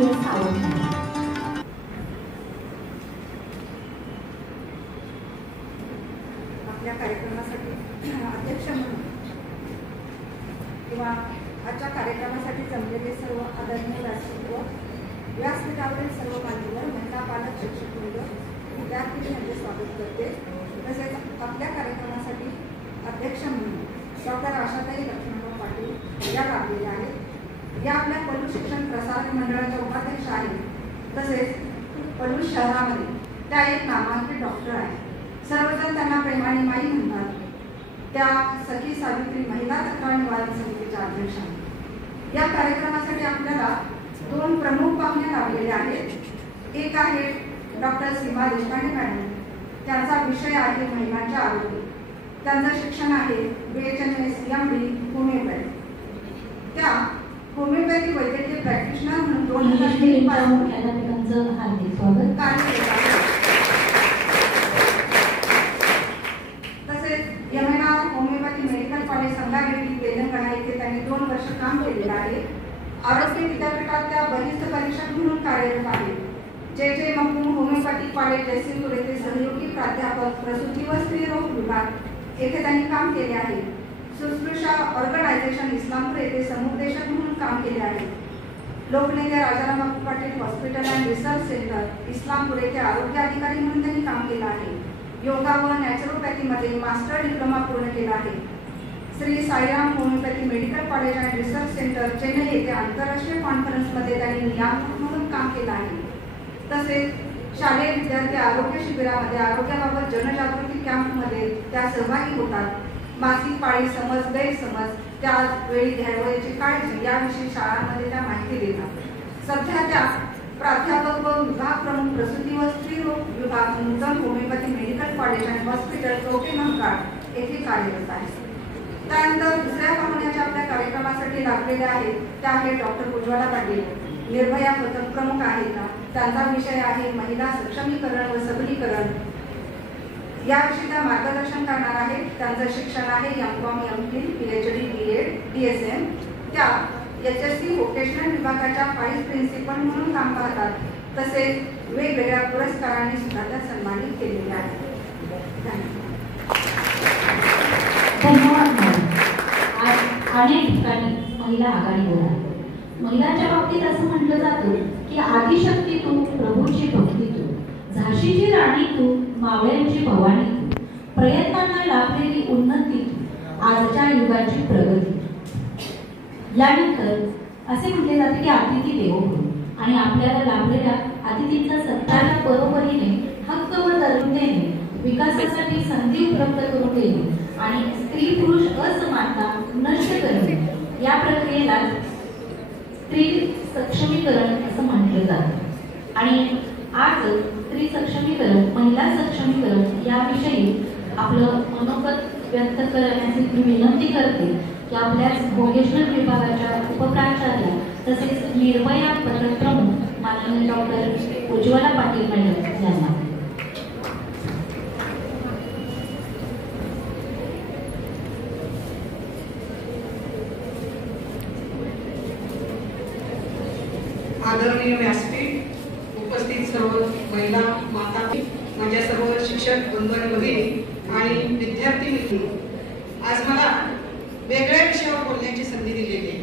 आपल्या कार्यक्रमासाठी अध्यक्ष म्हणून किंवा आजच्या कार्यक्रमासाठी जमलेले सर्व आदरणीय व्यासपीठावर व्यासपीठावरील सर्व मान्यवर महिला पालक शिक्षक वर्ग विद्यार्थी यांचे स्वागत करते। तसेच आपल्या कार्यक्रमासाठी अध्यक्ष म्हणून डॉक्टर आशाताई लक्ष्मणराव पाटील या लाभलेल्या आहेत। या आपल्या पलूस शिक्षण प्रसारक मंडळाच्या उपाध्यक्ष आहेत। तसेच पलूस शहरामध्ये त्या एक नामांकित डॉक्टर आहेत। सर्वजण त्यांना प्रेमाने माई म्हणतात। त्या सखी सावित्री महिला तक्रार निवारण समितीच्या अध्यक्ष आहेत। या कार्यक्रमासाठी आपल्याला दोन प्रमुख पाहुणे लाभलेले आहेत। एक आहे डॉक्टर सीमा देशपांडे मॅडम, त्यांचा विषय आहे महिलांचे आरोग्य। त्यांचं शिक्षण आहे BHMS MD होमिओपॅथी। त्या होमिओपॅथी वैद्यकीय प्रॅक्टिशनर म्हणून 2003 पासून हार्दिक स्वागत कार्य करत आहेत। तसेच Yamuna homeopathy medical college Sangareddy Telangana येथे त्यांनी 2 वर्ष काम केलेलं आहे। आरोग्य विद्यापीठात त्या बहिस्थ परीक्षक म्हणून कार्यरत आहेत। JJ Makhdoom homeopathic college Jaysingpur येथे सहयोगी प्राध्यापक प्रसूती व स्त्रीरोग विभाग येथे त्यांनी काम केले आहे। सुश्रुषा ऑर्गनायझेशन इस्लामपूर येथे समुपदेशक म्हणून काम केले आहे। लोकनेते Rajaram Patil hospital and research centre Islampur येथे आरोग्य अधिकारी म्हणून त्यांनी काम केलं आहे। योगा व नॅचरोपॅथीमध्ये मास्टर डिप्लोमा पूर्ण केला आहे। Shri Sairam homeopathy medical college and research centre Chennai येथे आंतरराष्ट्रीय कॉन्फरन्समध्ये त्यांनी नियामक म्हणून काम केलं आहे। तसेच शालेय विद्यार्थी आरोग्य शिबिरामध्ये आरोग्याबाबत जनजागृती कॅम्पमध्ये त्या सहभागी होतात। मासिक पाळी समज गैरसमज त्यावेळी घ्यावयाची काळजी याविषयी शाळांमध्ये त्या माहिती देतात। सध्या त्या प्राध्यापक व विभाग प्रमुख प्रसूती व स्त्रीरोग विभाग Nutan homeopathy medical college and hospital Chaukimankal येथे कार्यरत आहेत। त्यानंतर दुसऱ्या पाहुण्याच्या आपल्या कार्यक्रमासाठी लागलेले आहेत त्या आहेत डॉक्टर उज्ज्वला पाटील, निर्भया पथक प्रमुख आहेत। त्यांचा विषय आहे महिला सक्षमीकरण व सबलीकरण। याविषयी त्या मार्गदर्शन करणार आहेत। त्यांचं शिक्षण आहे MCOM MPhil PhD BEd DSM। त्या HSC व्होकेशनल विभागाच्या व्हाईस प्रिन्सिपल म्हणून काम पाहतात। तसेच वेगवेगळ्या पुरस्कारांनी सुद्धा त्या सन्मानित केलेल्या आहेत। धन्यवाद। आज अनेक ठिकाणी महिला आघाडीवर आहे। महिलांच्या बाबतीत असं म्हटलं जातं की आदिशक्ती तू, प्रभूची भक्ती तू, झाशीची राणी तू, मावळ्यांची भवानी तू, प्रयत्नांना लाभलेली उन्नती तू, आजच्या युगाची प्रगती। यानंतर असे म्हटले जाते की अतिथी देवो भव आणि आपल्याला लाभलेल्या अतिथींचा सत्कार बरोबरीने हक्क व तरतुदीने विकासासाठी संधी उपलब्ध करून देणे आणि स्त्री पुरुष असमानता नष्ट करणे या प्रक्रियेला स्त्री सक्षमीकरण असं म्हटलं जातं। आणि आज स्त्री सक्षमीकरण, महिला सक्षमीकरण याविषयी आपलं मनोगत व्यक्त करण्याची मी विनंती करते की आपल्या व्होकेशनल विभागाच्या उपप्राचार्य तसेच निर्भया पथक प्रमुख माननीय डॉक्टर उज्ज्वला पाटील मॅडम यांना। आदरणीय व्यासपीठ, उपस्थित सर्व महिला माता, माझ्या सर्व शिक्षक बंधू भगिनी आणि विद्यार्थी मित्र, आज मला वेगळ्या विषयावर बोलण्याची संधी दिलेली आहे।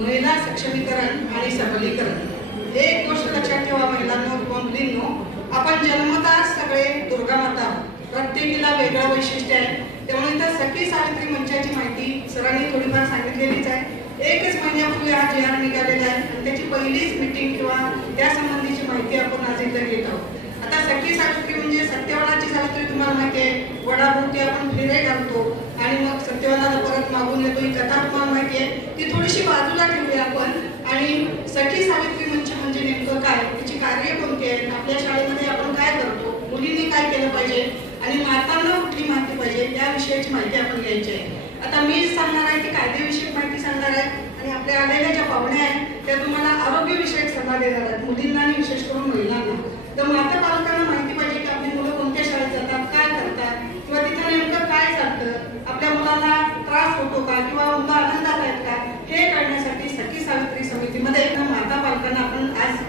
महिला सक्षमीकरण आणि सबलीकरण। एक गोष्ट लक्षात ठेवा महिलांनो किंवा मुलींनो, आपण जन्मतः सगळे दुर्गामाता आहोत। प्रत्येकीला वेगळं वैशिष्ट्य आहे। त्यामुळे त्या सखी सावित्री मंचाची माहिती सरांनी थोडीफार सांगितलेलीच आहे। एकच महिन्यापूर्वी हा JR निघालेला आहे आणि त्याची पहिलीच मीटिंग किंवा त्या संबंधीची माहिती आपण आज इथे घेत आहोत। आता सखी सावित्री म्हणजे सत्यवानाची सावित्री तुम्हाला माहिती आहे। वडाभोवती आपण फिरे घालतो आणि मग सत्यवानाला परत मागून येतो, ही कथा तुम्हाला माहिती आहे। ती थोडीशी बाजूला ठेवूया आपण आणि सखी सावित्री मंच म्हणजे नेमकं काय, तिची कार्य कोणती आहेत, आपल्या शाळेमध्ये आपण काय करतो, मुलींनी काय केलं पाहिजे आणि मातांना कुठली माहिती पाहिजे या विषयाची माहिती आपण घ्यायची आहे। आता मी सांगणार आहे की कायदेविषयक माहिती सांगणार आहे आणि आपल्या आलेल्या ज्या पाहुण्या आहेत त्या तुम्हाला आरोग्यविषयक सल्ला देणार आहेत, मुलींना आणि विशेष करून महिलांना। तर माता पालकांना माहिती पाहिजे की आपली मुलं कोणत्या शाळेत जातात, काय करतात किंवा तिथे नेमकं काय चालतं, आपल्या मुलांना त्रास होतो का किंवा मुलं आनंदात आहेत का, हे कळण्यासाठी सखी सावित्री समितीमध्ये माता पालकांना आपण आज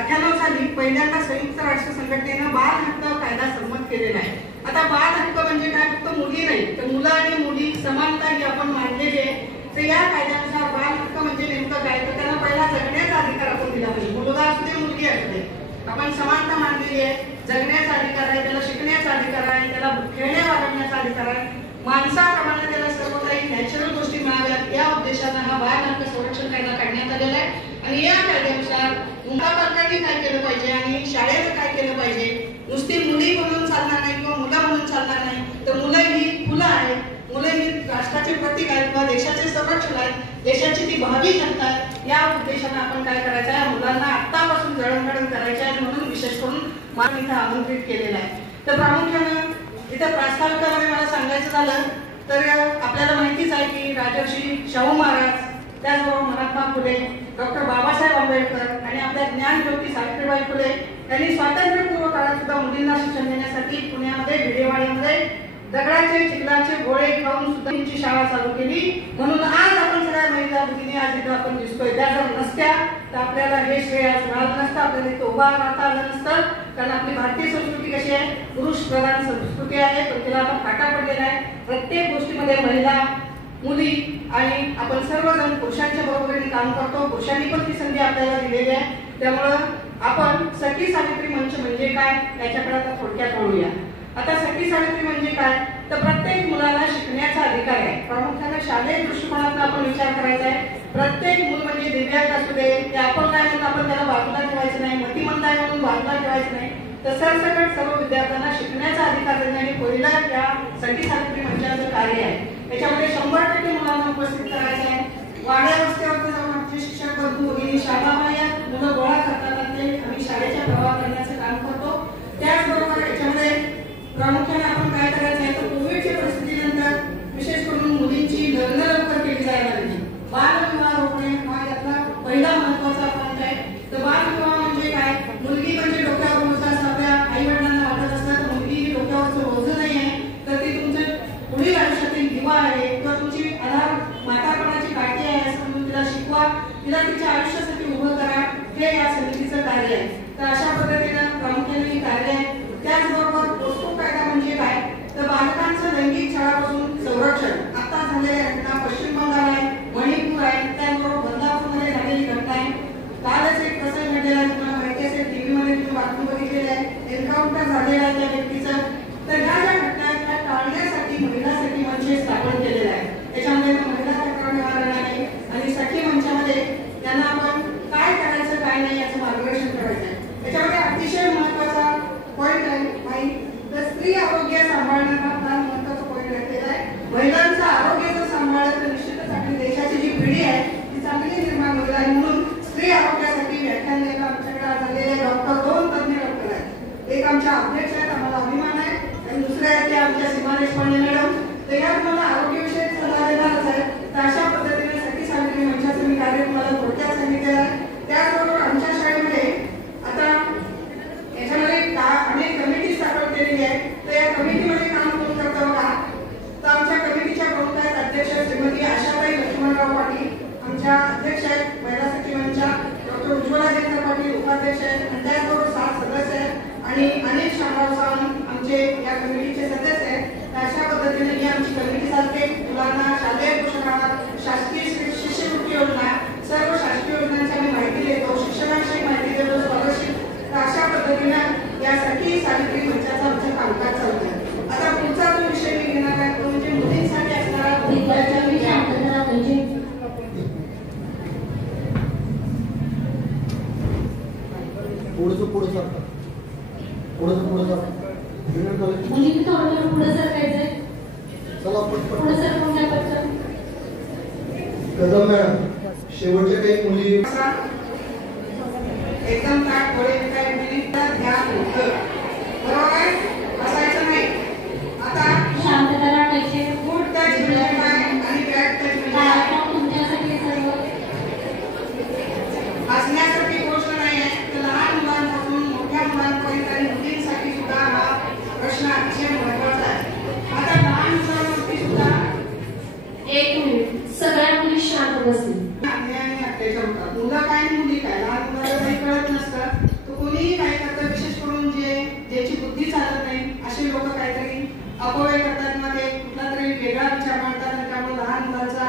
98 साली पहिल्यांदा संयुक्त राष्ट्र संघटनेनं बाल हक्क कायदा संमत केलेला आहे. आता बाल हक्क म्हणजे काय, फक्त मुली नाही तर मुलं आणि मुली समानता ही आपण मानलेली आहे. तर या कायद्यानुसार बाल हक्क म्हणजे नेमकं काय, तर त्यांना पहिला जगण्याचा अधिकार आपण दिला पाहिजे. मुलगा असू दे मुलगी असू दे, आपण समानता मानलेली आहे. जगण्याचा अधिकार आहे, त्याला शिकण्याचा अधिकार आहे, त्याला खेळण्या वागण्याचा अधिकार आहे, माणसाप्रमाणे त्याला सर्व काही नॅचरल गोष्टी मिळाव्यात या उद्देशानं हा बाल हक्क संरक्षण कायदा काढण्यात आलेला आहे. आणि या कायद्यानुसार पालकांनी काय केलं पाहिजे आणि शाळेनं काय केलं पाहिजे, नुसती मुली म्हणून चालणार नाही किंवा मुलं म्हणून चालणार नाही, तर मुलं ही फुलं आहेत, मुलं ही राष्ट्राचे प्रतीक आहेत किंवा देशाचे संरक्षण आहेत, देशाची ती भावी जनता आहे. या उद्देशानं आपण काय करायचं आहे, मुलांना आत्तापासून जळणघळण करायची आहे. म्हणून विशेष करून मला इथं आमंत्रित केलेलं आहे. तर प्रामुख्यानं इथं प्रास्ताविकामध्ये मला सांगायचं झालं तर आपल्याला माहितीच आहे की राजर्षी शाहू महाराज, त्याचबरोबर महात्मा फुले, डॉक्टर बाबासाहेब आंबेडकर आणि आपल्या ज्ञानज्योती सावित्रीबाई फुले यांनी स्वातंत्र्यपूर्व काळात सुद्धा मुलींना शिक्षण देण्यासाठी पुण्यामध्ये भिडेवाडीमध्ये दगडाचे चिखलाचे गोळे खाऊन सुद्धा त्यांची शाळा चालू केली. म्हणून आज आपण सगळ्या महिला भगिनी आज इथं आपण दिसतोय. त्या जर नसत्या तर आपल्याला हे श्रेय आज मिळालं नसतं, आपल्याला इथं उभा राहता आलं नसतं. कारण आपली भारतीय संस्कृती कशी आहे, पुरुष प्रधान संस्कृती आहे, पण तिला आता फाटा पडलेला आहे. प्रत्येक गोष्टीमध्ये महिला, मुली आणि आपण सर्वजण पुरुषांच्या बरोबरीने काम करतो. पुरुषांनी पण ती संधी आपल्याला दिलेली आहे. त्यामुळं आपण सखी सावित्री मंच म्हणजे काय त्याच्याकडे आता थोडक्यात वळूया. आता सखी सावित्री म्हणजे काय, तर प्रत्येक मुलाला शिकण्याचा अधिकार आहे. प्रामुख्याने शालेय दृष्टिकोनातून आपण विचार करायचा आहे. प्रत्येक मूल म्हणजे दिव्यांग असू दे, ते आपण काय म्हणून आपण त्याला बाजूला ठेवायचं नाही, मतिमंद आहे म्हणून बाजूला ठेवायचं नाही, तर सरसकट सर्व विद्यार्थ्यांना शिकण्याचा अधिकार देणे हे पहिलं या सखी सावित्री मंचाचं कार्य आहे. त्याच्यामध्ये 100% मुलांना उपस्थित करायचं आहे. वाड्या वस्त्यावर जाऊन आमचे शिक्षक बंधू भगिनी शाळाबाह्य मुलं गोळा करतात, ते आम्ही शाळेच्या प्रवाह करण्याचं काम करतो. त्याचबरोबर याच्यामध्ये प्रामुख्याने आपण काय करायचं आहे, तर कोविडच्या परिस्थितीनंतर विशेष करून मुलींची लग्न लवकर केली जायला लागली. बालविवाह रोखणे हा यातला पहिला महत्वाचा पॉईंट आहे. तर बालविवाह म्हणजे काय, मुलगी म्हणजे डोक्यावर बोलत असं आपल्या आई वडिलांना वाटत असतं, तर मुलगी ही डोक्यावरचं बोझ नाही आहे, तर ती तुमच्या पुढील आयुष्यातील दिवा आहे किंवा तुमची आधार म्हातारपणाची काठी आहे असं म्हणून तिला शिकवा, तिला तिच्या आयुष्यासाठी उभं करा, हे या समितीचं कार्य आहे. तर अशा पद्धतीनं प्रामुख्याने हे कार्य आहे. त्याचबरोबर पोस्को कायदा म्हणजे काय, तर बालकांचं लैंगिक छळापासून संरक्षण. आता झालेल्या घटना पश्चिम बंगाल आहे, मणिपूर आहे, त्याचबरोबर बदलापूरमध्ये झालेली घटना आहे. कालच एक प्रसंग घडलेला आहे, तुम्हाला माहिती असेल, टीव्ही मध्ये तुम्ही बातमी बघितलेली आहे, एन्काउंटर झालेला आहे त्या व्यक्तीचं. तर ह्या ज्या घटना आहेत त्या टाळण्यासाठी महिला सखी मंच स्थापन केलेलं आहे. त्याच्यामध्ये महिला तक्रार निवारण आहे आणि सखी मंचामध्ये त्यांना आपण काय करायचं काय नाही याचं मार्गदर्शन करायचं आहे. त्याच्यामध्ये अतिशय महत्वाचा पॉईंट आहे तर स्त्री आरोग्य सांभाळणं हा फार महत्वाचा पॉईंट घेतलेला आहे. महिलांचं आरोग्य जर सांभाळलं तर निश्चितच आपली देशाची जी पिढी आहे ती चांगली निर्माण होईल. आणि म्हणून स्त्री आरोग्यासाठी व्याख्यान द्यायला आमच्याकडे झालेले डॉक्टर 2 तज्ञ डॉक्टर आहेत. एक आमच्या अध्यक्ष आहेत, आम्हाला अभिमान आहे, आणि दुसरे आहेत ते आमच्या सीमा देशपांडे मॅडम. तर या तुम्हाला आरोग्यविषयक सल्ला देणारच आहे. तर अशा पद्धतीने सखी सावित्री मंचाचं मी कार्य तुम्हाला थोडक्यात सांगितलेलं आहे. त्याचबरोबर आमच्या शाळेमध्ये आता याच्यामध्ये अनेक कमिटी स्थापन केलेली आहे. तर या कमिटीमध्ये काम कोण करतं बघा, तर आमच्या कमिटीच्या प्रमुख आहेत अध्यक्ष श्रीमती आशाताई लक्ष्मणराव पाटील, आमच्या अध्यक्ष आहेत महिला सखी मंचच्या डॉक्टर उज्ज्वला जयंत पाटील उपाध्यक्ष आहेत, आणि त्याचबरोबर 7 सदस्य आहेत आणि अनिल शामराव सावंत आमचे या कमिटीचे सदस्य आहेत. तर अशा पद्धतीने ही आमची कमिटी चालते. मुलांना शालेय पोषणाहार, शासकीय शिष्यवृत्ती योजना, सर्व शासकीय योजनांची आम्ही माहिती देतो, शिक्षणाची माहिती देतो, स्कॉलरशिप. तर अशा पद्धतीनं या सखी सावित्री मंचाचं आमचं कामकाज चालू आहे. आता पुढचा जो विषय मी घेणार आहे तो म्हणजे मुलींसाठी असणारा शेवटच्या काही मुली एकदम ताट थोडे काय मुलींना ध्यान होतं, बरोबर आहे, बसायचं नाही. आता शांतता राखायची. गुड टच म्हणजे काय आणि बॅड टच म्हणजे काय, तुमच्यासाठी सर्व हसण्यासाठी गोष्ट नाही आहे. तर लहान मुलांपासून मोठ्या मुलांपर्यंत आणि मुलींसाठी सुद्धा हा प्रश्न अतिशय महत्वाचा आहे. आता लहान मुलांवरती सुद्धा एक मिनिट, सगळ्या मुली शांत बसतील. अन्याय आणि अत्याचार होतात. मुलं काय मुली काय, लहान मुलाला काही कळत नसतं. अपव्यय करतात किंवा ते कुठला तरी वेगळा विचार मांडतात आणि त्यामुळे लहान मुलांचा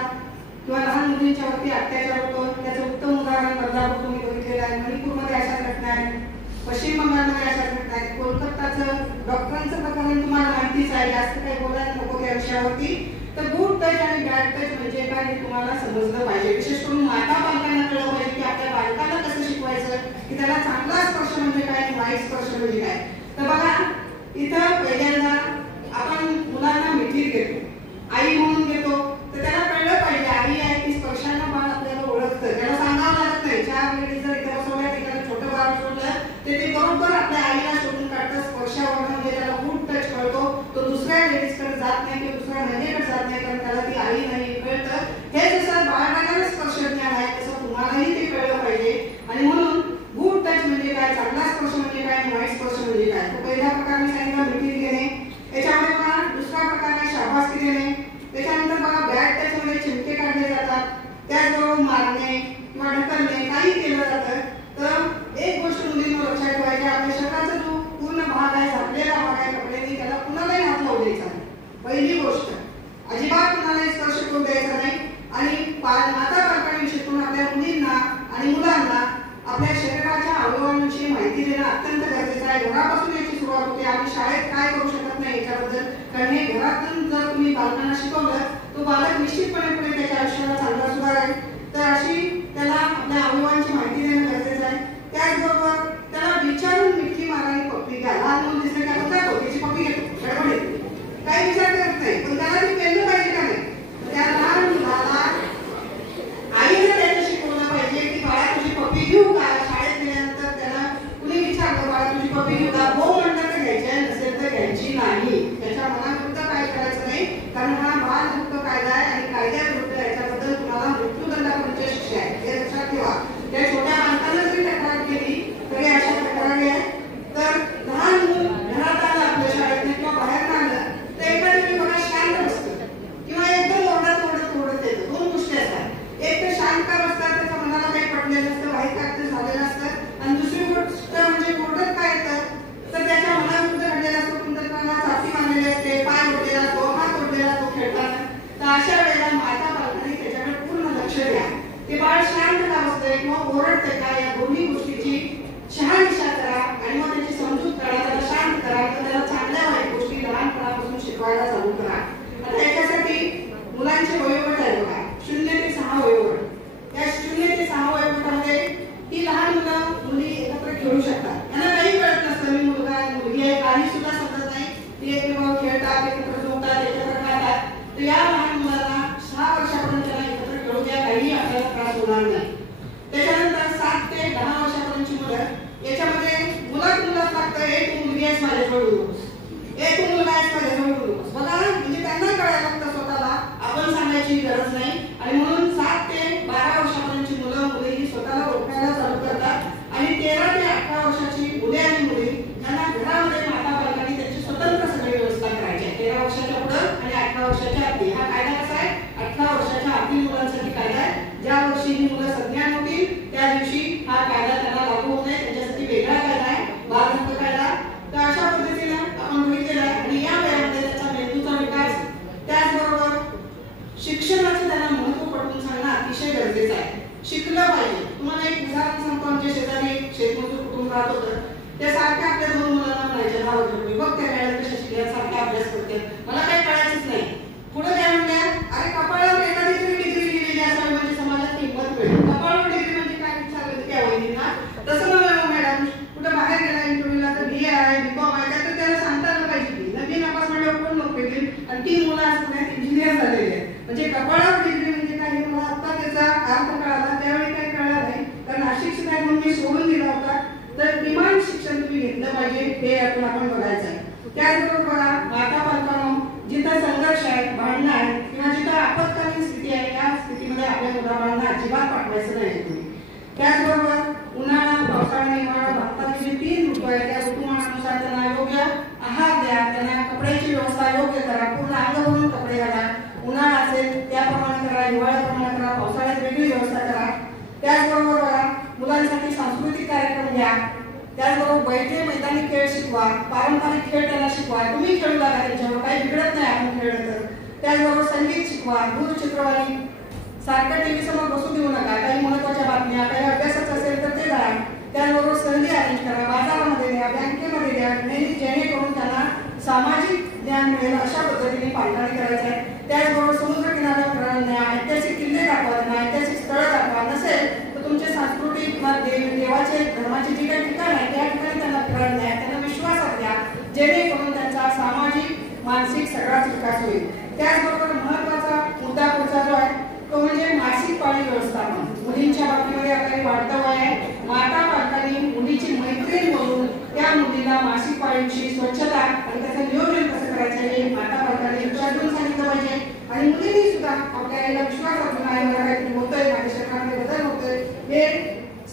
किंवा लहान मुलींच्या वरती अत्याचार होतो. त्याचं उत्तम उदाहरण बदलापूर तुम्ही बघितलेलं आहे. मणिपूरमध्ये अशा घटना आहेत, पश्चिम बंगालमध्ये अशा घटना आहेत, कोलकाताचं डॉक्टरांचं प्रकरण तुम्हाला माहितीच आहे, जास्त काही बोलायला नको त्या विषयावरती. तर गुड टच आणि बॅड टच म्हणजे काय हे तुम्हाला समजलं पाहिजे. विशेष करून माता पालकांना कळलं पाहिजे की आपल्या बालकाला कसं शिकवायचं, की त्याला चांगला स्पर्श म्हणजे काय, वाईट स्पर्श म्हणजे काय. तर बघा, इथं पहिल्यांदा आपण मुलांना मिठीत घेतो, आई म्हणून घेतो, तर त्याला कळलं पाहिजे आई आहे की स्पर्शानं बाळ आपल्याला ओळखतं. त्याला सांगावं लागत नाही. 4 लेडीज जर इथे बसवल्या, एखादं छोटं बाळ सोडलं तर ते बरोबर आपल्या आईला शोधून काढतं. स्पर्शावरून म्हणजे त्याला गुड टच कळतो. तो दुसऱ्या लेडीजकडे जात नाही किंवा दुसऱ्या महिलेकडे जात नाही, कारण त्याला ती आई नाही कळतं. हे जसं बाळाला स्पर्श ज्ञान आहे तसं तुम्हालाही ते कळलं पाहिजे. आणि म्हणून गुड टच म्हणजे काय, चांगला स्पर्श म्हणजे काय, वाईट स्पर्श म्हणजे काय. तो पहिला प्रकार मी सांगितला मिठी घेणे. याच्यामध्ये बघा दुसरा प्रकार आहे शाबासकी देणे. त्याच्यानंतर बघा बॅड टच मध्ये चिमटे काढले जातात, त्याचबरोबर मारणे किंवा ढकलणे काही केलं जातं. तर एक गोष्ट मुलींना लक्षात ठेवायची, आपल्या शरीराचा जो पूर्ण भाग आहे, झाकलेला भाग आहे कपड्यांनी, त्याला कुणालाही हात लावू द्यायचा नाही. पहिली गोष्ट, अजिबात कुणालाही स्पर्श करू द्यायचा नाही. आणि माता पालकांनी विशेष करून आपल्या मुलींना आणि मुलांना आपल्या शरीराच्या अवयवांविषयी माहिती देणं अत्यंत गरजेचं आहे. घरापासून याची सुरुवात होते. आम्ही शाळेत काय करू शकत नाही याच्याबद्दल, कारण हे घरातून जर तुम्ही बालकांना शिकवलं तो बालक निश्चितपणे पुढे त्याच्या आयुष्याला चांगला सुधारेल. तर अशी त्याला आपल्या अवयवांची माहिती देणं गरजेचं आहे. त्याचबरोबर त्याला विचारून मिठी मारायला पप्पी घ्या. लहान मुलं दिसलं की आपण जातो त्याची पप्पी घेतो, गडबडीत काही विचार करत नाही, पण त्याला ती पेरलं पाहिजे का नाही. त्या लहान मुलाला आईने त्याला शिकवलं पाहिजे की बाळा तुझी पप्पी घेऊ का. शाळेत गेल्यानंतर त्याला कुणी विचारलं बाळा तुझी पप्पी घेऊ का, हो म्हणलं तर घ्यायची, नसेल तर घ्यायची नाही. त्याच्या मनाविरुद्ध काय करायचं नाही, कारण हा बाल हक्क कायदा आहे आणि कायद्याविरुद्ध याच्याबद्दल तुम्हाला मृत्यूदंडापर्यंत शिक्षा आहे, हे लक्षात ठेवा. त्या छोट्या बालकांना जरी तक्रार केली तरी अशा तक्रारी आहे. तर लहान मूल घरात आलं आपल्या शाळेत किंवा बाहेर आलं तर एका ठिकाणी बघा शांत बसतं किंवा एकदम ओरडत येतं. 2 गोष्टी असतात, एक तर शांत का बसतात, त्याच्या मनाला काही पडलेलं असतं, वाईट कागद झालेलं असतं. आणि दुसरी गोष्ट म्हणजे ओरडत काय येतं, तर त्याच्या मनाविरुद्ध घडलेला असतो, तुमच्या चापी मारलेली असते, पाय ओढलेला असतो, हात ओढलेला असतो खेळताना. तर अशा वेळेला माता पालकांनी त्याच्याकडे पूर्ण लक्ष द्या. ते बाळ शांत का बसतंय किंवा ओरडतंय का, या दोन्ही गोष्टीची शहानिशा करा आणि मग त्याची समजूत करा, त्याला शांत करा. तर त्याला चांगल्या वाईट गोष्टी लहानपणापासून शिकवायला चालू करा. आता याच्यासाठी मुलांचे वयोगट आहे बघा, 0 ते 6 वयोगट. या 0 ते 6 वयोगटामध्ये ही लहान मुलं मुली एकत्र खेळू शकतात. त्यांना काही कळत नसतं, मी मुलगा आहे मुलगी आहे, काही सुद्धा समजत नाही. ती एकमेकांवर खेळतात, एकत्र झोपतात, एकत्र खातात. तर या लहान मुलांना 6 वर्षापर्यंत त्याला एकत्र खेळू द्या, काही आपल्याला त्रास होणार नाही. त्याच्यानंतर 7 ते 10 वर्षापर्यंतची मुलं, याच्यामध्ये मुलाच लागतं, एक मुलगी आहेस माझ्याजवळ येऊ नकोस, एक मुलगा आहेस माझ्याजवळ येऊ नकोस. बघा म्हणजे त्यांना कळायला लागतं स्वतःला, आपण सांगायची गरज नाही. आणि म्हणून 7 ते 12 वर्षापर्यंतची मुलं मुली ही स्वतःला ओळखायला चालू करतात. आणि 13 ते 18 वर्षाची मुले आणि मुली त्यांना घरामध्ये माता पालकांनी त्यांची स्वतंत्र सगळी व्यवस्था करायची आहे. 13 वर्षाच्या पुढे आणि 18 वर्षाच्या आधी. हा कायदा कसा आहे, 18 वर्षाच्या आतील मुलांसाठी कायदा आहे. ज्या वर्षी ही मुलं सज्ञान होतील त्या दिवशी हा कायदा त्यांना लागू होत नाही, त्यांच्यासाठी वेगळा कायदा आहे, बाल हक्क कायदा. तर अशा पद्धतीने आपण बघितलेलं आहे. आणि या वयामध्ये त्याचा मेंदूचा विकास, त्याचबरोबर शिक्षणाचं त्यांना महत्त्व पटवून सांगणं अतिशय गरजेचं आहे. शिकलं पाहिजे. तुम्हाला एक उदाहरण सांगतो, आमच्या शेजारी एक शेतमजूर कुटुंब राहत होतं. त्या सारख्या आपल्या 2 मुलांना म्हणायच्या, "हा वगैरे बघ त्या वेळेला कशा शिकल्या, सारख्या अभ्यास करते." मला काही कळायचंच नाही. पुढे काय म्हणल्या, अरे कपाळावर एखादी तरी डिग्री लिहिलेली असावी म्हणजे समाजात किंमत मिळेल. कपाळावर डिग्री म्हणजे काय विचारलं त्या वहिनींना. तसं नव्हे मॅडम, कुठं बाहेर गेला इंटरव्ह्यूला तर BA आहे, BCom आहे, तर त्याला सांगता आलं पाहिजे की नवीन नापास म्हणल्यावर कोण नोकरी देईल. आणि 3 मुलं आज पुण्यात इंजिनियर झालेले आहेत. म्हणजे कपाळावर डिग्री म्हणजे काय हे मला आता त्याचा अर्थ कळाला, त्यावेळी काही कळलं नाही, कारण अशिक्षित आहे म्हणून मी सोडून दिला होता. तर किमान शिक्षण तुम्ही घेतलं पाहिजे, हे यातून आपण बघायचं आहे. त्याचबरोबर बघा, माता पालकांनो जिथं संघर्ष आहे, भांडणं आहे किंवा जिथं आपत्कालीन स्थिती आहे, त्या स्थितीमध्ये आपल्या मुलाबाळांना अजिबात पाठवायचं नाही तुम्ही. त्याचबरोबर उन्हाळा, पावसाळा, हिवाळा, भारतातले जे 3 ऋतू आहेत त्या ऋतुमानानुसार त्यांना योग्य आहार द्या, त्यांना कपड्याची व्यवस्था योग्य करा, पूर्ण अंग भरून कपडे घाला. उन्हाळा असेल त्याप्रमाणे करा, हिवाळ्याप्रमाणे करा, पावसाळ्यात वेगळी व्यवस्था करा. त्याचबरोबर बघा, मुलांसाठी सांस्कृतिक कार्यक्रम घ्या. त्याचबरोबर बैठे मैदानी खेळ शिकवा, पारंपरिक खेळ त्यांना शिकवा, तुम्ही खेळू लागा त्यांच्यावर, काही बिघडत नाही आपण खेळलं तर. त्याचबरोबर संगीत शिकवा, दूरचित्रवाणी सारखं टीव्ही समोर बसू देऊ नका, काही महत्वाच्या बातम्या, काही अभ्यासाचं असेल तर ते द्या. त्याचबरोबर संधी अरेंज करा, बाजारामध्ये द्या, बँकेमध्ये द्या, जेणेकरून त्यांना सामाजिक ज्ञान मिळेल अशा पद्धतीने पालकांनी करायचं आहे. त्याचबरोबर समुद्र किनाऱ्यावर फिरायला न्या, ऐतिहासिक किल्ले दाखवा त्यांना, ऐतिहासिक स्थळं दाखवा. नसेल तर तुमचे सांस्कृतिक किंवा देवाचे धर्माचे जे काही ठिकाण आहे त्या ठिकाणी त्यांना फिरायला न्या, त्यांना विश्वासात द्या, जेणेकरून त्यांचा सामाजिक मानसिक सगळाच विकास होईल. त्याचबरोबर महत्वाचा मुद्दा पुढचा जो आहे तो म्हणजे मासिक पाळी व्यवस्थापन. मुलींच्या बाबतीमध्ये आता वाढतं वय आहे, माता पालकांनी मुलीची मैत्रीण म्हणून त्या मुलीला मासिक पाळीविषयी स्वच्छता आणि त्याचं नियोजन कसं करायचं हे माता पालकांनी लक्षात ठेवून सांगितलं पाहिजे. आणि मुलींनी सुद्धा आपल्या आईला विश्वास वाटून आहे मला काहीतरी होतंय, माझ्या शरीरामध्ये बदल होतोय हे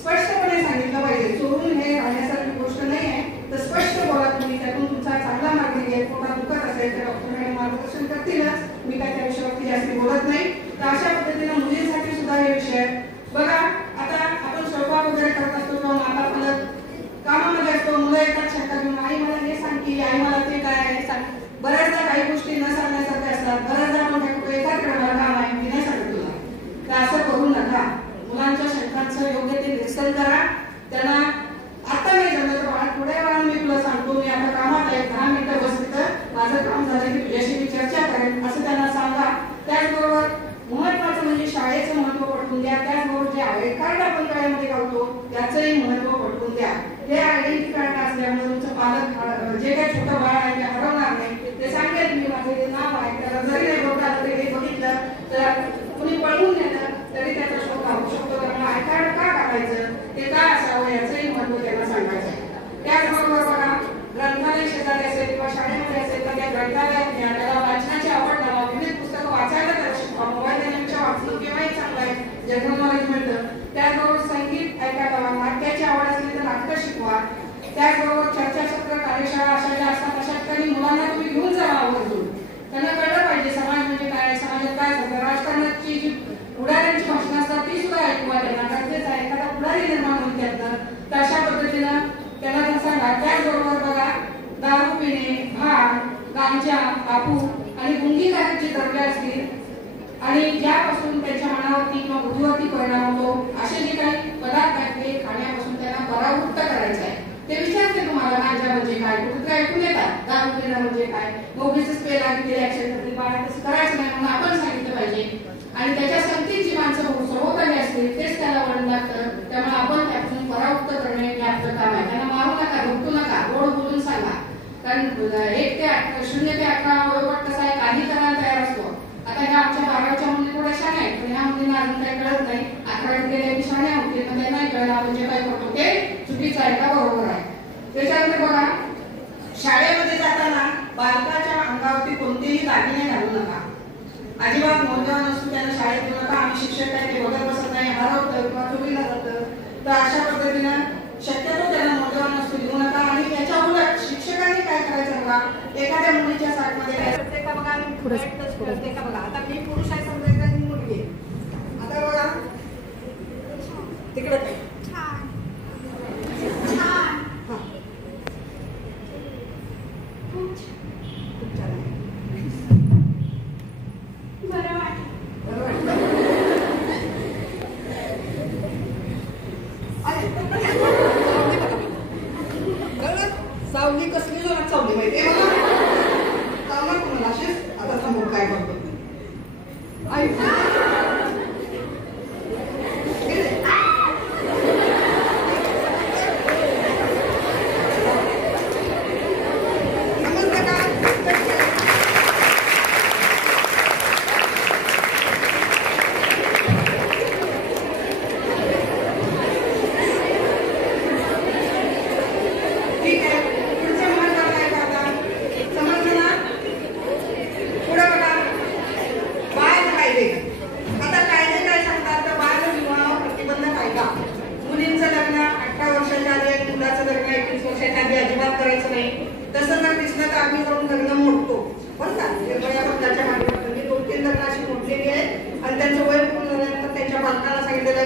स्पष्टपणे सांगितलं पाहिजे. चोरून हे राहण्यासारखी गोष्ट नाही आहे, तर स्पष्ट बोला तुम्ही, त्यातून तुमचा चांगला मार्ग निघेल. पोटात दुखत असेल तर डॉक्टरांनी मार्गदर्शन करतीलच, मी काय त्या विषयावरती जास्त बोलत नाही. तर अशा पद्धतीने मुलींसाठी सुद्धा हे विषय बघा. आता आपण स्वयंपाक वगैरे करत असतो किंवा माता पालक कामामध्ये असतो, मुलं येतात शंका घेऊन, आई मला हे सांग की, आई मला ते काय आहे सांग. बऱ्याचदा काही गोष्टी न सांगण्यासारख्या असतात. बऱ्याचदा आपण काय एकाच मला काम आहे मी नाही सांगत तुला, तर असं करू नका. मुलांच्या शंकांचं योग्य ते निरसन करा. त्यांना आता नाही जमलं तर बाळा थोड्या वेळा मी तुला सांगतो, मी आता कामात आहे, 10 मिनिटं बसली तर माझं काम झालं की तुझ्याशी मी चर्चा करेन असं त्यांना सांगा. त्याचबरोबर महत्वाचं म्हणजे शाळेचं महत्व पटवून द्या. त्याचबरोबर जे आयडी कार्ड आपण शाळेमध्ये घालतो त्याचंही महत्व पटवून द्या. हे आयडेंटिटी कार्ड असल्यामुळे तुमचं पालक जे काही छोटं बाळ आहे ते हरवणार नाही. ते सांगेल मी माझे नाव आहे, त्याला जरी नाही बघता तरी हे बघितलं तर कुणी पळवून नेलं तरी त्याचा शोध लागू शकतो. त्यामुळे आय कार्ड का काढायचं, ते काय असावं याचंही महत्व त्यांना सांगायचं आहे. त्याचबरोबर बघा, ग्रंथालय शेजारी असेल किंवा शाळेमध्ये असेल तर त्या ग्रंथालयात न्या, त्याला वाचनाची आवड लावा, विविध पुस्तकं वाचायला त्याला शिकवा. मोबाईल देण्यापेक्षा वाचणं केव्हाही चांगलं आहे, जनरल नॉलेज मिळतं. त्याचबरोबर संगीत ऐकायला लावा, नाट्याची आवड असली तर नाटकं शिकवा. त्याचबरोबर चर्चासत्र, कार्यशाळा अशा ज्या असतात अशा ठिकाणी मुलांना तुम्ही घेऊन जावा आवर्जून. त्यांना कळलं पाहिजे समाज म्हणजे काय, समाजात काय चालतं. राजकारणाची जी पुढाऱ्यांची भाषणं असतात ती सुद्धा ऐकवा त्यांना, गरजेचं आहे. एखादा पुढारी निर्माण होईल त्यातनं, तर अशा पद्धतीनं त्यांना सांगा. त्याचबरोबर बघा, दारू पिणे, भाग, गांजा, बापू आणि गुंगी करायची द्रव्य असतील आणि ज्यापासून त्यांच्या मनावरती किंवा बुद्धीवरती परिणाम होतो असे जे काही पदार्थ आहेत ते खाण्यापासून त्यांना परावृत्त करायचं आहे. ते विचारते तुम्हाला गांजा म्हणजे काय, कुठे ऐकून येतात, दारू पिणं म्हणजे काय, मोगीचं स्पेल आणि ऍक्शन करते बाळा तसं करायचं नाही म्हणून आपण सांगितलं पाहिजे. आणि त्याच्या संगतीत जी माणसं सभोवताली असतील तेच त्याला वळण लागतं. त्यामुळे आपण त्यापासून परावृत्त करणे हे आपलं काम आहे. त्यांना मारू नका, रुपटू नका, गोड बोलून सांगा. कारण 1 ते 0 ते 18 वयोगट कसा आहे, काही करायला तयार असतो. आता ह्या आमच्या 12वीच्या मुली थोड्या शाळा आहेत, पण ह्या मुलींना अजून काही कळत नाही. 11वीत गेल्या की शाळा होते, पण त्यांना कळलं आपण जे काही करतो ते चुकीचं आहे का बरोबर आहे. त्याच्यानंतर बघा, शाळेमध्ये जाताना बालकाच्या अंगावरती कोणतेही दागिने घालू नका. अजिबात मौल्यवान वस्तू त्यांना शाळेत देऊ नका. आम्ही शिक्षक आहे ते बघत बसत नाही, हरवतं किंवा चोरीला जातं, तर अशा पद्धतीनं शक्यतो त्यांना मौल्यवान वस्तू देऊ नका. आणि याच्या उलट शिक्षकांनी काय करायचं बघा, एखाद्या मुलीच्या साईडमध्ये काय करते का बघा, करते का बघा. आता मी पुरुष आहे समजा, एखादी मुलगी आहे, आता बघा तिकडे काय सावली कसली जोरात चावली माहिती चावला तुम्हाला अशीच. आता थांबून काय करतो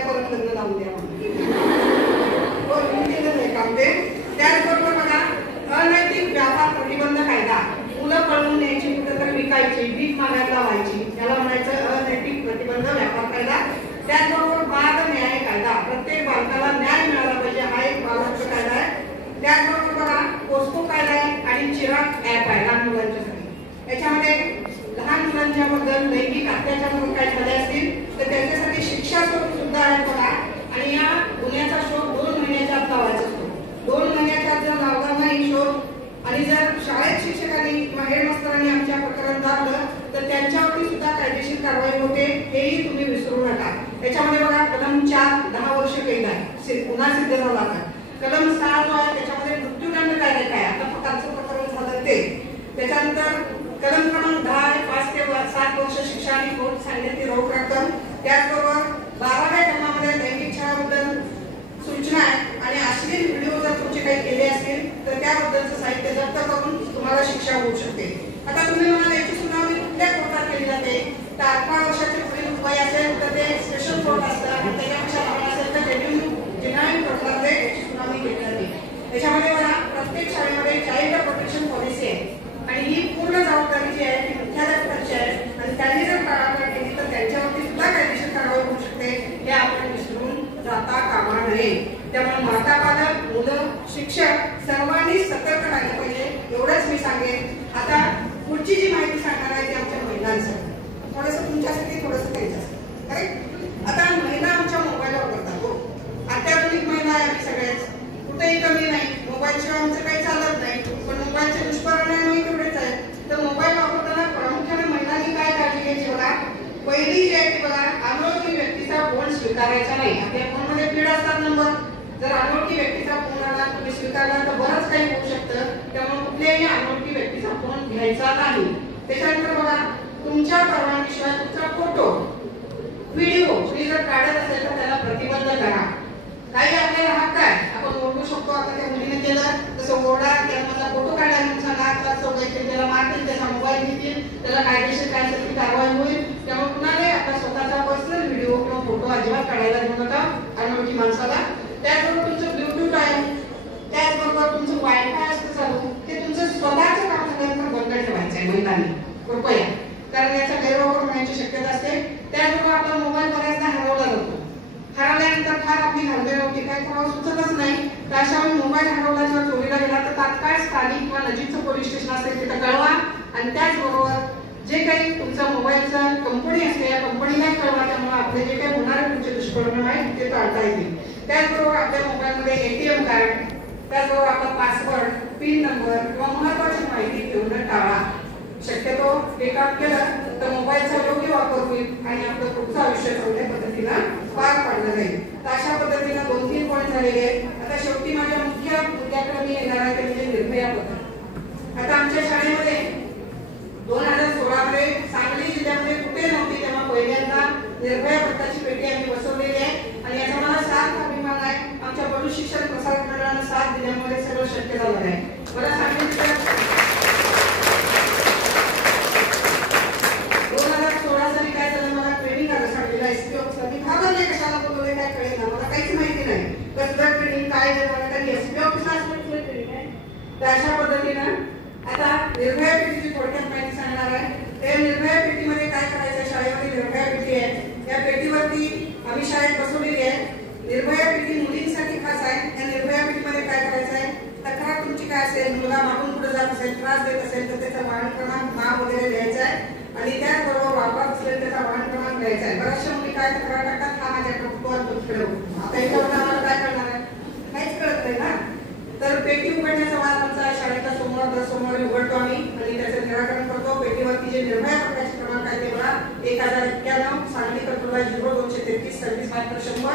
परत लग्न लावून द्या. काम ते मुलाची भीक मागायला लावायची, त्याला म्हणायचं अनैतिक प्रतिबंध व्यापार कायदा. त्याचबरोबर बाल न्याय कायदा, प्रत्येक बालकाला न्याय मिळाला पाहिजे हा एक बालहक्क कायदा आहे. त्याचबरोबर बघा पोस्को कायदा आहे आणि चिराग ऍप आहे लहान मुलांच्यासाठी. याच्यामध्ये लहान मुलांच्या बद्दल लैंगिक अत्याचार काय झाले असतील तर त्यांच्यासाठी शिक्षा स्वरूप सुद्धा आहे बघा. आणि या गुन्ह्याचा शोध 2 महिन्याच्या आत लावायचा असतो. 2 महिन्याच्या आत जर लावला नाही शोध आणि जर शाळेत शिक्षकांनी किंवा हेडमास्टरांनी आमच्या प्रकरण दाबलं तर त्यांच्यावरती सुद्धा कायदेशीर कारवाई होते, हेही तुम्ही विसरू नका. त्याच्यामध्ये बघा कलम 4 10 वर्ष कैद आहे, गुन्हा सिद्ध झाला तर. कलम 6 जो आहे त्याच्यामध्ये मृत्यूदंड काय काय आता प्रकारचं प्रकरण झालं ते. त्याच्यानंतर कलम क्रमांक 10 आहे 5 ते 7 वर्ष शिक्षा आणि कोर्ट सांगितली रोख रक्कम. त्याचबरोबर 12व्या कलमामध्ये लैंगिक छळाबद्दल सूचना आहे आणि अश्लील व्हिडिओ जर तुमचे काही केले असतील तर त्याबद्दलचं साहित्य जप्त करून तुम्हाला शिक्षा होऊ शकते. आता तुम्ही म्हणाल याची सुनावणी कुठल्या कोर्टात केली जाते तर 18 वर्षाचे पुढील वय असेल तर ते स्पेशल कोर्ट असतं आणि त्याच्यापेक्षा लहान असेल तर जेन्युइन कोर्टात याची सुनावणी केली जाते. त्याच्यामध्ये मला प्रत्येक शाळेमध्ये चाइल्ड प्रोटेक्शन पॉलिसी आहे आणि ही पूर्ण जबाबदारी जी आहे ती मुख्याध्यापकाची आहे आणि त्यांनी जर टाळाटाळ केली तर त्यांच्यावरती सुद्धा कायदेशीर कारवाई होऊ शकते, हे आपण विसरून जाता कामा नये. त्यामुळे माता पालक मुलं शिक्षक सर्वांनी सतर्क राहिलं पाहिजे एवढंच मी सांगेन. आता पुढची जी माहिती सांगणार आहे ती आमच्या महिलांसाठी, थोडंसं तुमच्यासाठी थोडंसं त्यांच्यासाठी. करेक्ट. आता महिला आमच्या मोबाईल वापरतात, हो अत्याधुनिक महिला आहे आम्ही सगळ्याच, कुठेही कमी नाही. मोबाईल शिवाय आमचं काही चालत नाही, पण मोबाईलचे दुष्परिणामही तेवढेच आहेत. तर मोबाईल वापरताना प्रामुख्याने महिलांनी काय काळजी घ्यायची बघा. पहिली जी आहे ती बघा अनोळखी व्यक्तीचा फोन स्वीकारायचा नाही. आपल्या फोनमध्ये फीड असतात नंबर, जर अनोळखी व्यक्तीचा फोन आला तुम्ही स्वीकारला तर बरंच काही होऊ शकतं. त्यामुळे कुठल्याही अनोळखी व्यक्तीचा फोन घ्यायचा नाही. त्याच्यानंतर बघा तुमच्या परवानगीशिवाय तुमचा फोटो व्हिडिओ तुम्ही जर काढत असेल तर त्याला प्रतिबंध करा. काही आपल्याला हक्क आहे, आपण ओरडू शकतो. आता त्या मुलीने केलं तसं ओरडा, त्याला माझा फोटो काढा, तुमचा नाक चौकायचे, त्याला मारतील, त्याचा मोबाईल घेतील, त्याला कायदेशीर काय असेल ती कारवाई होईल. त्यामुळे कुणाला आपला स्वतःचा पर्सनल व्हिडिओ किंवा फोटो अजिबात काढायला देऊ नका अनोळखी माणसाला. त्याचबरोबर तुमचं ब्लूटूथ आहे, त्याचबरोबर तुमचं वायफाय असतं चालू, ते तुमचं स्वतःचं काम झाल्यानंतर बंद ठेवायचं आहे महिलांनी कृपया, कारण याचा गैरवापर होण्याची शक्यता असते. त्याचबरोबर आपला मोबाईल बऱ्याचदा हरवला जातो. हरवल्यानंतर फार आपली हरवल्यावरती काय करावं सुचतच नाही. तर अशा वेळी मोबाईल हरवला किंवा चोरीला गेला तर तात्काळ स्थानिक किंवा नजीकचं पोलीस स्टेशन असेल तिथं कळवा. आणि त्याचबरोबर जे काही तुमचा मोबाईलचा कंपनी असते या कंपनीला कळवा, त्यामुळे आपले जे काही होणारे तुमचे दुष्परिणाम आहेत ते टाळता येतील. त्याचबरोबर आपल्या मोबाईलमध्ये ATM कार्ड, त्याचबरोबर आपला पासवर्ड, पिन नंबर किंवा महत्वाची माहिती ठेवणं टाळा. शक्यतो हे काम केलं तर मोबाईलचा योग्य वापर होईल आणि आपलं पुढचं आयुष्य चांगल्या पद्धतीनं पार पाडलं जाईल. तर अशा पद्धतीनं 2-3 पॉईंट झालेले आहेत. आता शेवटी माझ्या मुख्य मुद्द्याकडे मी येणार आहे ते म्हणजे निर्भया पद्धत. आता आमच्या शाळेमध्ये 2016 मध्ये सांगली जिल्ह्यामध्ये कुठे नव्हती तेव्हा पहिल्यांदा निर्भया पथकाची पेटी आम्ही बसवलेली आहे आणि याचा मला सार्थ अभिमान आहे. आमच्या बडू शिक्षण प्रसारक मंडळानं साथ दिल्यामुळे सगळं शक्य झालं आहे. मला सांगितलं 2016 साली काय झालं, मला ट्रेनिंग आलं सांगलीला SPO ऑफिसला. मी घाबरले कशाला बोलवले काय कळेल ना, मला काहीच माहिती नाही कसलं ट्रेनिंग काय झालं. SPO ऑफिसला असलं ट्रेनिंग आहे. तर अशा पद्धतीनं आता निर्भया पेटीची थोडक्यात माहिती सांगणार आहे. त्या निर्भया पेटीमध्ये काय करायचं, शाळेमध्ये निर्भया पेटी आहे. त्या पेटीवरती आम्ही शाळेत बसवलेली आहे. निर्भया पेटी मुलींसाठी खास आहे. या निर्भया पेटीमध्ये काय करायचं आहे, तक्रार तुमची काय असेल, मुलगा मागून पुढे जात असेल, त्रास देत असेल तर त्याचा वाहन क्रमांक नाव वगैरे लिहायचा आहे आणि त्याचबरोबर वापरत असेल त्याचा वाहन क्रमांक लिहायचा आहे. बऱ्याचशा मुली काय तक्रार टाकतात, हा माझ्याकडे आता याच्यावर आम्हाला काय करणार आहे, काहीच कळत नाही ना. तर पेटी उघडण्याचा वाद आमचा शाळेचा दर सोमवारी उघडतो आम्ही आणि त्याचं निराकरण करतो. पेटीवरती जे निर्भया प्रकारचे क्रमांक आहे ते बघा 1091 सांगली कटुला 0233 सर्व्हिस मात्र 100.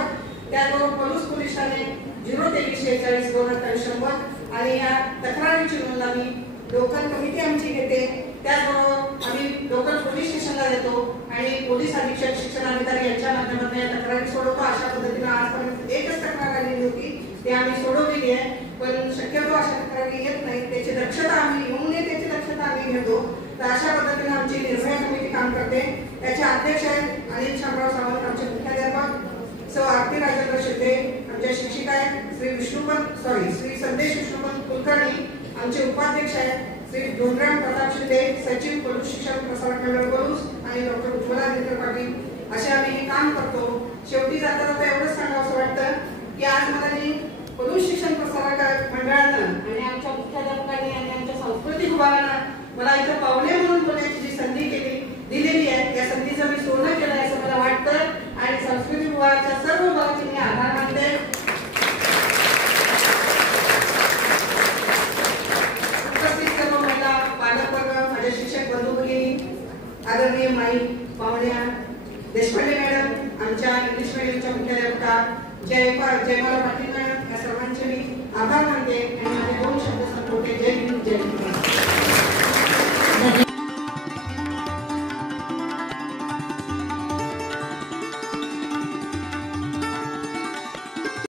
त्याचबरोबर पोलीस ठाणे 02346 241 आणि या तक्रारीची नोंद आम्ही लोकल कमिटी आमची घेते. त्याचबरोबर आम्ही लोकल पोलीस स्टेशनला देतो आणि पोलीस अधीक्षक शिक्षणाधिकारी यांच्या माध्यमातून या तक्रारी सोडवतो. अशा पद्धतीने आजपर्यंत एकच तक्रार आलेली होती, ते आम्ही सोडवलेली आहे. पण शक्यतो अशा तक्रारी येत नाही, त्याची दक्षता आम्ही येऊ नये त्याची दक्षता आम्ही घेतो. तर अशा पद्धतीने आमची निर्भया कमिटी काम करते. त्याचे अध्यक्ष आहेत अनिल शामराव सावंत, आमचे मुख्याध्यापक सौ आरती राजेंद्र शिंदे, आमच्या शिक्षिका आहेत श्री संदेश विष्णुपंत कुलकर्णी, आमचे उपाध्यक्ष आहेत श्री धोंडराम प्रताप शिंदे, सचिव पलूस शिक्षण प्रसारक मंडळ पलूस आणि डॉक्टर उज्ज्वला दिनकर पाटील असे आम्ही काम करतो. शेवटी जाता एवढंच सांगावं वाटतं की आज मला जी पलूस शिक्षण प्रसारक मंडळानं आणि आमच्या मुख्याध्यापकांनी आणि आमच्या सांस्कृतिक विभागानं मला इथं पाहुणे म्हणून बोलण्याची जी संधी दिलेली आहे, या संधीचं मी सोनं केलं असं मला वाटतं आणि सांस्कृतिक विभागाच्या सर्व विभागाचे मी आभार मानते. उपस्थित सर्व महिला, पालकवर्ग, माझे शिक्षक बंधू भगिनी, आदरणीय माई, पाहुण्या, देशपांडे मॅडम, आमच्या इंग्लिश मीडियमच्या मुख्याध्यापका, जयमाला पाटील मॅडम, या सर्वांचे मी आभार मानते.